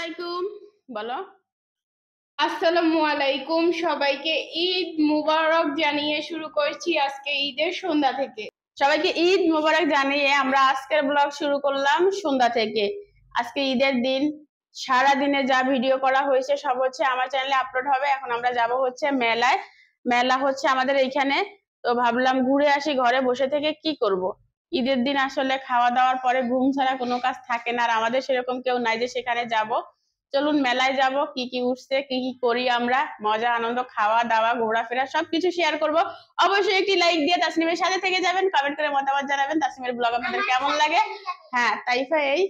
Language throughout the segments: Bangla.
আলাইকুম বলো। আসসালামু আলাইকুম সবাইকে ঈদ মুবারক জানিয়ে শুরু করছি আজকে ঈদের সন্ধ্যা থেকে। সবাইকে ঈদ মুবারক জানিয়ে আমরা আজকের ব্লগ শুরু করলাম সন্ধ্যা থেকে। আজকে ঈদের দিন, সারা দিনে যা ভিডিও করা হয়েছে সব হচ্ছে আমার চ্যানেলে আপলোড হবে। এখন আমরা যাব হচ্ছে মেলায়। মেলা হচ্ছে আমাদের এইখানে, তো ভাবলাম ঘুরে আসি। ঘরে বসে থেকে কি করব? ঈদের দিন আসলে খাওয়া দাওয়ার পরে ঘুম ছাড়া কোনো কাজ থাকে না, আর আমাদের সেরকম কেউ নাই যে সেখানে যাব। চলুন মেলায় যাব, কি কি উঠছে, কি কি করি আমরা, মজা আনন্দ, খাওয়া দাওয়া, ঘোরাফেরা সবকিছু শেয়ার করব। অবশ্যই একটি লাইক দিয়ে তাসনিমের সাথে থেকে যাবেন, কমেন্ট করে মতামত জানাবেন তাসনিমের ব্লগ আপনাদের কেমন লাগে। হ্যাঁ, তাইফা এই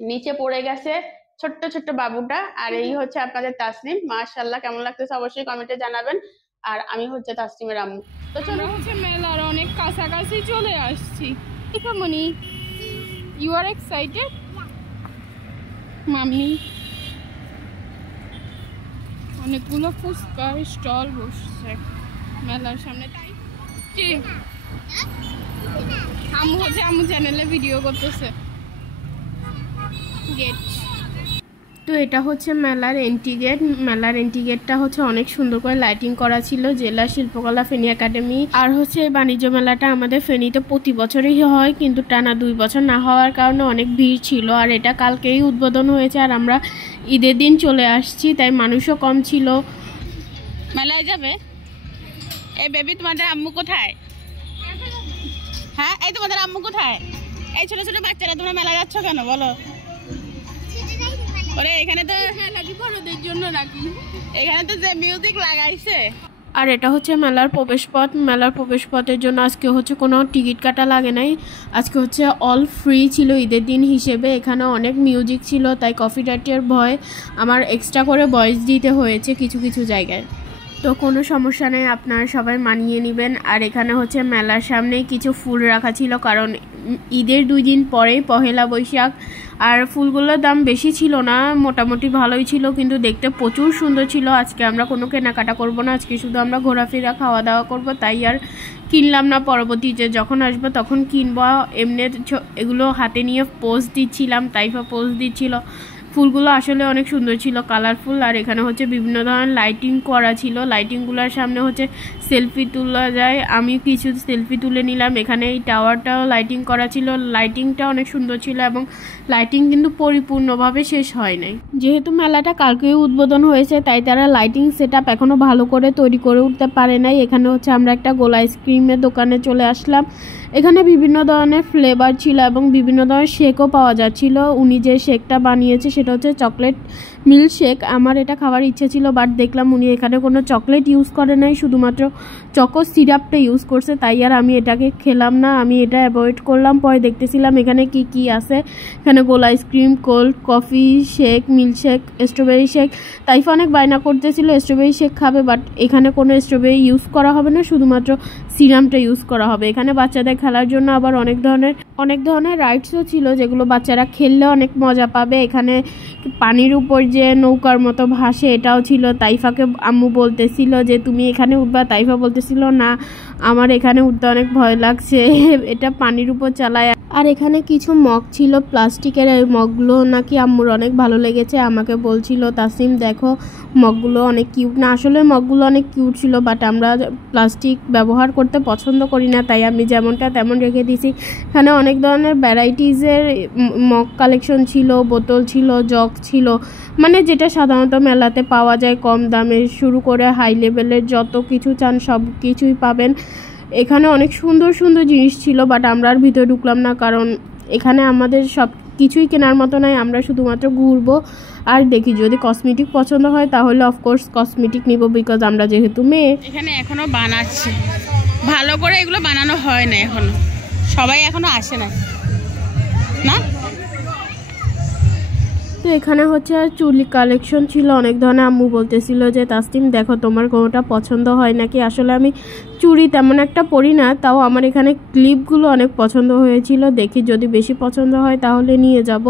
নিচে পড়ে গেছে ছোট্ট ছোট্ট বাবুটা, আর এই হচ্ছে আপনাদের তাসনিম। মাশাআল্লাহ কেমন লাগতেছে অবশ্যই কমেন্টে জানাবেন। আর আমি হচ্ছে তাসনিমের আম্মু। তো চলো হচ্ছে মেলার অনেক কাছাকাছি চলে আসছি। মনি, ইউ আর এক্সাইটেড? মাম্মি, অনেকগুলো ফুচকার স্টল বসছে মেলার সামনে। তাই কি আম্মু চ্যানেলে ভিডিও করতেছে। গেট তো এটা হচ্ছে মেলার এন্ট্রি গেট। মেলার এন্ট্রি গেটটা হচ্ছে অনেক সুন্দর করে লাইটিং করা ছিল। জেলা শিল্পকলা ফেনী একাডেমি। আর হচ্ছে এই বাণিজ্য মেলাটা আমাদের ফেনীতে প্রতি বছরই হয়, কিন্তু টানা 2 বছর না হওয়ার কারণে অনেক ভিড় ছিল। আর এটা কালকেই উদ্বোধন হয়েছে, আর আমরা ঈদের দিন চলে আসছি, তাই মানুষও কম ছিল। মেলায় যাবে? এই বেবি, তোমাদের আম্মু কোথায়? হ্যাঁ, এই তোমাদের আম্মু কোথায়? এই ছোট ছোট বাচ্চারা তোমরা মেলা যাচ্ছ কেন বলো? ওরে এখানে তো বড়দের জন্য রাখি, এখানে তো যে মিউজিক লাগাইছে। আর এটা হচ্ছে মেলার প্রবেশপথ। মেলার প্রবেশপথের জন্য আজকে হচ্ছে কোনো টিকিট কাটা লাগে নাই, আজকে হচ্ছে অল ফ্রি ছিল ঈদের দিন হিসেবে। এখানে অনেক মিউজিক ছিল, তাই কপিরাইটের ভয় আমার এক্সট্রা করে ভয়েস দিতে হয়েছে কিছু কিছু জায়গায়। তো কোনো সমস্যা নেই, আপনারা সবাই মানিয়ে নেবেন। আর এখানে হচ্ছে মেলার সামনেই কিছু ফুল রাখা ছিল, কারণ ঈদের 2 দিন পরেই পহেলা বৈশাখ। আর ফুলগুলোর দাম বেশি ছিল না, মোটামুটি ভালোই ছিল, কিন্তু দেখতে প্রচুর সুন্দর ছিল। আজকে আমরা কোনো কেনাকাটা করব না, আজকে শুধু আমরা ঘোরাফেরা খাওয়া দাওয়া করব, তাই আর কিনলাম না। পরবর্তী যে যখন আসবো তখন কিনবো। এমনি এগুলো হাতে নিয়ে পোজ দিচ্ছিলাম, তাইফা পোজ দিচ্ছিল। ফুলগুলো আসলে অনেক সুন্দর ছিল, কালারফুল। আর এখানে হচ্ছে বিভিন্ন ধরনের লাইটিং করা ছিল। লাইটিংগুলোর সামনে হচ্ছে সেলফি তোলা যায়, আমি কিছু সেলফি তুলে নিলাম। এখানে এই টাওয়ারটাও লাইটিং করা ছিল, লাইটিংটা অনেক সুন্দর ছিল, এবং লাইটিং কিন্তু পরিপূর্ণভাবে শেষ হয় নাই। যেহেতু মেলাটা কালকেই উদ্বোধন হয়েছে, তাই তারা লাইটিং সেট আপ এখনও ভালো করে তৈরি করে উঠতে পারে নাই। এখানে হচ্ছে আমরা একটা গোলা আইসক্রিমের দোকানে চলে আসলাম। এখানে বিভিন্ন ধরনের ফ্লেভার ছিল এবং বিভিন্ন ধরনের শেকও পাওয়া যাচ্ছিল। উনি যে শেকটা বানিয়েছে সেটা হচ্ছে চকলেট মিল্ক শেক। আমার এটা খাওয়ার ইচ্ছে ছিল, বাট দেখলাম উনি এখানে কোনো চকলেট ইউজ করে নাই, শুধুমাত্র চকো সিরাপটা ইউজ করছে, তাই আর আমি এটাকে খেলাম না, আমি এটা অ্যাভয়েড করলাম। পরে দেখতেছিলাম এখানে কি কি আছে। এখানে গোল ice cream, cold coffee, shake, milkshake, strawberry shake. Taifa অনেক বায়না করতেছিল স্ট্রবেরি শেক খাবে, বাট এখানে কোনো স্ট্রবেরি ইউজ করা হবে না, শুধুমাত্র সিরামটা ইউজ করা হবে। এখানে বাচ্চাদের খেলার জন্য আবার অনেক ধরনের রাইডসও ছিল, যেগুলো বাচ্চারা খেললে অনেক মজা পাবে। এখানে পানির উপর যে নৌকার মতো ভাসে এটাও ছিল। তাইফাকে আম্মু বলতেছিল যে তুমি এখানে উঠবা, তাইফা বলতেছিল না আমার এখানে উঠতে অনেক ভয় লাগছে, এটা পানির উপর চালায়। আর এখানে কিছু মগ ছিল প্লাস্টিকের, এই মগগুলো নাকি আম্মুর অনেক ভালো লেগেছে। আমাকে বলছিল তাসিম দেখো মগগুলো অনেক কিউট। না, আসলে মগগুলো অনেক কিউট ছিল, বাট আমরা প্লাস্টিক ব্যবহার করতে পছন্দ করি না, তাই আমি যেমনটা তেমন রেখে দিয়েছি। এখানে অনেক ধরনের ভ্যারাইটিসের মগ কালেকশন ছিল, বোতল ছিল, জগ ছিল, মানে যেটা সাধারণত মেলাতে পাওয়া যায় কম দামে, শুরু করে হাই লেভেলের যত কিছু চান সব কিছুই পাবেন। এখানে অনেক সুন্দর সুন্দর জিনিস ছিল, বাট আমরা আর ভিতরে ঢুকলাম না, কারণ এখানে আমাদের সব কিছুই কেনার মতো নয়। আমরা শুধুমাত্র ঘুরবো আর দেখি, যদি কসমেটিক পছন্দ হয় তাহলে অফকোর্স কসমেটিক নিব, বিকজ আমরা যেহেতু মেয়ে। এখানে এখনো বানাচ্ছে, ভালো করে এগুলো বানানো হয় না এখনো, সবাই এখনো আসে না না। তো এখানে হচ্ছে চুলি কালেকশন ছিল অনেক ধরনের। আম্মু বলতেছিল যে তাসনিম দেখো তোমার কোনোটা পছন্দ হয় নাকি। আসলে আমি চুড়ি তেমন একটা পরি না, তাও আমার এখানে ক্লিপগুলো অনেক পছন্দ হয়েছিল। দেখি যদি বেশি পছন্দ হয় তাহলে নিয়ে যাব।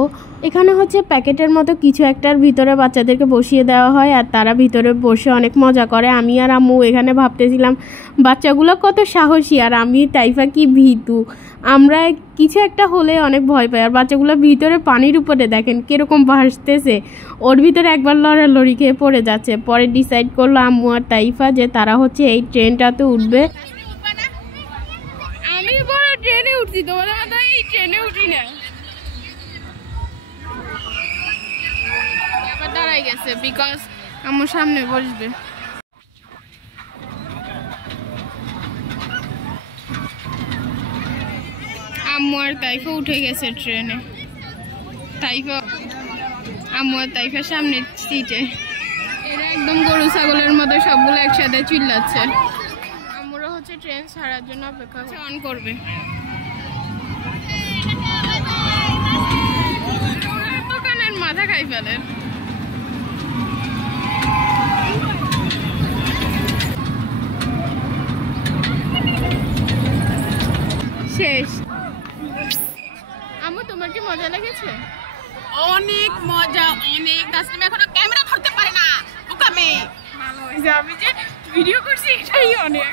এখানে হচ্ছে প্যাকেটের মতো কিছু একটার ভিতরে বাচ্চাদেরকে বসিয়ে দেওয়া হয় আর তারা ভিতরে বসে অনেক মজা করে। আমি আর আম্মু এখানে ভাবতেছিলাম বাচ্চাগুলো কত সাহসী আর আমি তাইফা কি ভীতু। আমরা কিছু একটা হলে অনেক ভয় পাই আর বাচ্চাগুলো ভিতরে পানির উপরে দেখেন কীরকম ভাসতেছে, ওর ভিতরে একবার লড়ালড়ি খেয়ে পড়ে যাচ্ছে। পরে ডিসাইড করলো আম্মু আর তাইফা যে তারা হচ্ছে এই ট্রেনটাতে উঠবে। আমি বড় ট্রেনে উঠছি, তোমাদের মতো এই ট্রেনে উঠি না। এবার দাঁড়াই গেছে বিকজ আমার সামনে বসবে। আম্মু আর তাইফা উঠে গেছে ট্রেনে। আম্মু আর তাইফার সামনের সিটে। এরা একদম গরু ছাগলের মতো সবগুলো একসাথে চিল্লাচ্ছে। আম্মুরা হচ্ছে ট্রেন ছাড়ার জন্য অপেক্ষা অন করবে। দোকানের মাথা খাই ফেলে। শেষ। আম্মু তোমার কি মজা লেগেছে? অনেক মজা, অনেক। তাসলিম এখনো ক্যামেরা ধরতে পারে না, বোকা মেয়ে। ভালো হয়েছে, আমি যে ভিডিও করছি এটাই অনেক।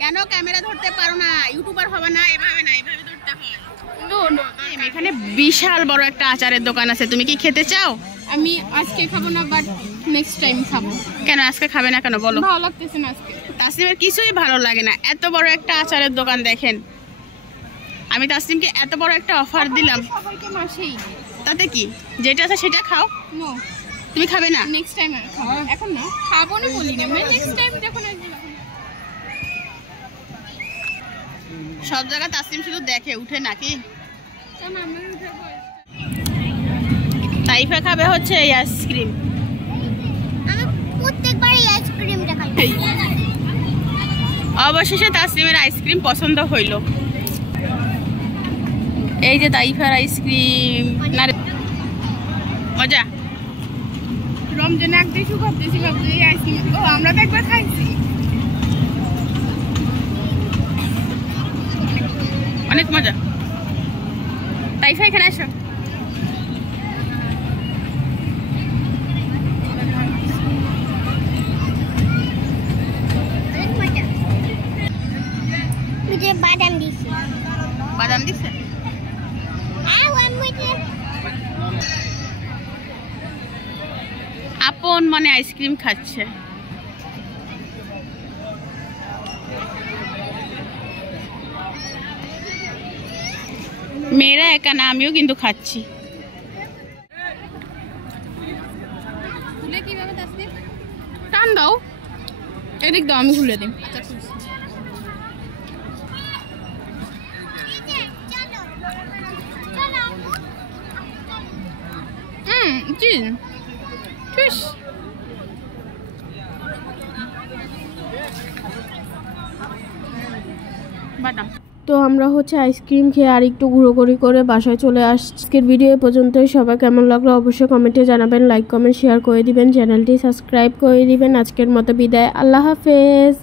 কেন ক্যামেরা ধরতে পারো না? ইউটিউবার হবে না, এভাবে না, এভাবে ধরতে হয়। এখানে বিশাল বড় একটা আচারের দোকান আছে, তুমি কি খেতে চাও? আমি আজকে খাবো না, বাট নেক্সট টাইম খাবো। কেন আজকে খাবে না কেন বলো? ভালো লাগতেছে না আজকে। তাসলিমের কিছুই ভালো লাগে না। এত বড় একটা আচারের দোকান দেখেন, আমি তাসলিমকে এত বড় একটা অফার দিলাম। সবাইকে মাসেই তাতে কি, যেটা আছে সেটা খাও। নো, তুমি খাবে না? নেক্সট টাইম খাবো। এখন না, খাবো না বলি না, নেক্সট টাইম যখন আসবে। সব জায়গায় তাসলিম শুধু দেখে, উঠে নাকি? তাইফা খাবে হচ্ছে এই আইসক্রিম। আমি প্রত্যেকবারই আইসক্রিমটা খাই। অবশেষে তাসলিমের আইসক্রিম পছন্দ হইল। এই যে তাইফার আইসক্রিম। না রে, মজা। রমজানে একটাই শুধু ভাবতেছি এই আইসক্রিম। ও, আমরা তো একবার খাইছি। অনেক মজা। তাইফা এখানে আসো। অনেক মজা। ভিতরে বাদাম দিছি। বাদাম দিছে? আপন মানে আইসক্রিম খাচ্ছে। মেয়েরা একা না, আমিও কিন্তু খাচ্ছি। টান দাও, এদিক দাও, আমি খুলে দিই। Cheese fish. বাদাম। তো আমরা হচ্ছে আইসক্রিম খেয়ে আর একটু ঘুরোঘুরি করে বাসায় চলে আসছি। আজকের ভিডিও এ পর্যন্তই। সবাই কেমন লাগলো অবশ্যই কমেন্টে জানাবেন, লাইক কমেন্ট শেয়ার করে দিবেন, চ্যানেলটি সাবস্ক্রাইব করে দিবেন। আজকের মতো বিদায়, আল্লাহ হাফেজ।